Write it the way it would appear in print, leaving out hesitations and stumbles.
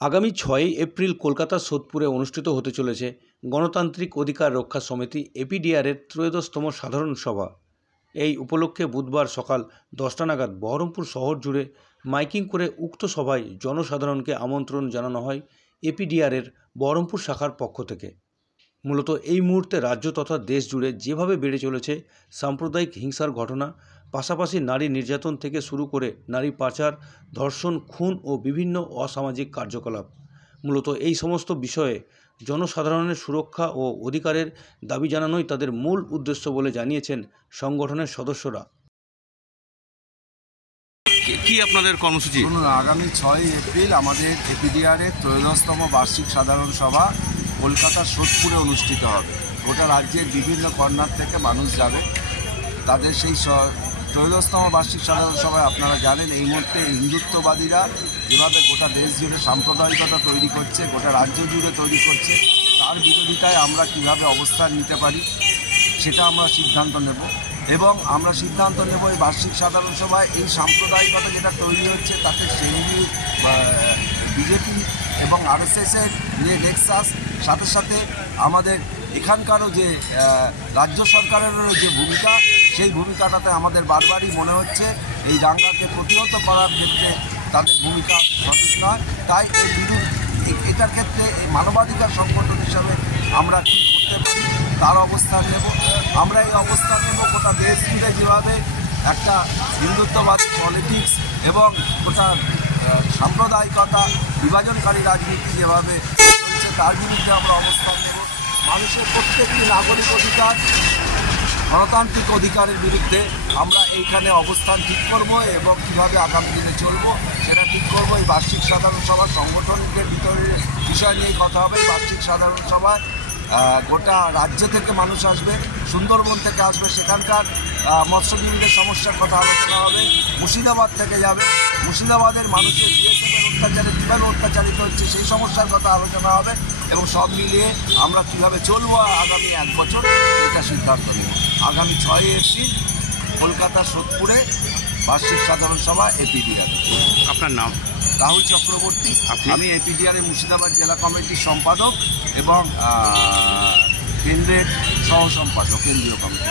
আগামী 6ই এপ্রিল কলকাতার সোদপুরে অনুষ্ঠিত হতে চলেছে গণতান্ত্রিক অধিকার রক্ষা সমিতি এপিডিআরের 'ত্রয়োদশতম সাধারণ সভা। এই উপলক্ষে বুধবার সকাল 10টা নাগাদ বহরমপুর শহর জুড়ে মাইকিং করে উক্ত সভায় জনসাধারণকে আমন্ত্রণ জানানো হয় এপিডিআরের বহরমপুর শাখার পক্ষ থেকে। মূলত এই মুহূর্তে রাজ্য তথা দেশ জুড়ে যেভাবে বেড়ে চলেছে সাম্প্রদায়িক হিংসার ঘটনা, পাশাপাশি নারী নির্যাতন থেকে শুরু করে নারী পাচার, ধর্ষণ, খুন ও বিভিন্ন অসামাজিক কার্যকলাপ, মূলত এই সমস্ত বিষয়ে জনসাধারণের সুরক্ষা ও অধিকারের দাবি জানানোই তাদের মূল উদ্দেশ্য বলে জানিয়েছেন সংগঠনের সদস্যরা। কি আপনাদের কর্মসূচি? আগামী 6ই এপ্রিল আমাদের এপিডিআরের 'ত্রয়োদশতম বার্ষিক সাধারণ সভা কলকাতার সোদপুরে অনুষ্ঠিত হবে। গোটা রাজ্যের বিভিন্ন কর্নার থেকে মানুষ যাবে। তাদের সেই 'ত্রয়োদশতম বার্ষিক সাধারণ সভায় আপনারা জানেন এই মুহূর্তে হিন্দুত্ববাদীরা যেভাবে গোটা দেশ জুড়ে সাম্প্রদায়িকতা তৈরি করছে, গোটা রাজ্য জুড়ে তৈরি করছে, তার বিরোধিতায় আমরা কীভাবে অবস্থান নিতে পারি সেটা আমরা সিদ্ধান্ত নেব। এবং আমরা সিদ্ধান্ত নেব এই বার্ষিক সাধারণ সভায় এই সাম্প্রদায়িকতা যেটা তৈরি হচ্ছে তাতে সিএনজি, বিজেপি এবং আরএসএসের যে নেক্সাস, সাথে সাথে আমাদের এখানকারও যে রাজ্য সরকারেরও যে ভূমিকা, সেই ভূমিকাটাতে আমাদের বারবারই মনে হচ্ছে এই দাঙ্গাকে প্রতিহত করার ক্ষেত্রে তাদের ভূমিকা সঠিক নয়। তাই এটার ক্ষেত্রে মানবাধিকার সংগঠন হিসাবে আমরা কী করতে পারি তার অবস্থান নেব। আমরা এই অবস্থান নেব গোটা দেশ জুড়ে যেভাবে একটা হিন্দুত্ববাদী পলিটিক্স এবং গোটা সাম্প্রদায়িকতা, বিভাজনকারী রাজনীতি যেভাবে চলছে তার বিরুদ্ধে আমরা অবস্থান নেব। মানুষের প্রত্যেকটি নাগরিক অধিকার, গণতান্ত্রিক অধিকারের বিরুদ্ধে আমরা এইখানে অবস্থান ঠিক করব এবং কীভাবে আগামী দিনে চলব সেটা ঠিক করব। এই বার্ষিক সাধারণ সভা সংগঠনকে ভিতরের বিষয় নিয়ে কথা হবে। এই বার্ষিক সাধারণ সভায় গোটা রাজ্য থেকে মানুষ আসবে, সুন্দরবন থেকে আসবে, সেখানকার মৎস্যজীবীদের সমস্যার কথা আলোচনা হবে। মুর্শিদাবাদ থেকে যাবে, মুর্শিদাবাদের মানুষের বিএসএফের অত্যাচারে কীভাবে অত্যাচারিত হচ্ছে সেই সমস্যার কথা আলোচনা হবে এবং সব মিলিয়ে আমরা কীভাবে চলবো আগামী 1 বছর এটা সিদ্ধান্ত নেব। আগামী 6ই এপ্রিল কলকাতার সোদপুরে বার্ষিক সাধারণ সভা এপিডিআর। আপনার নাম? রাহুল চক্রবর্তী। আমি এপিডিআরের মুর্শিদাবাদ জেলা কমিটির সম্পাদক এবং কেন্দ্রের সহ সম্পাদক, কেন্দ্রীয় কমিটি।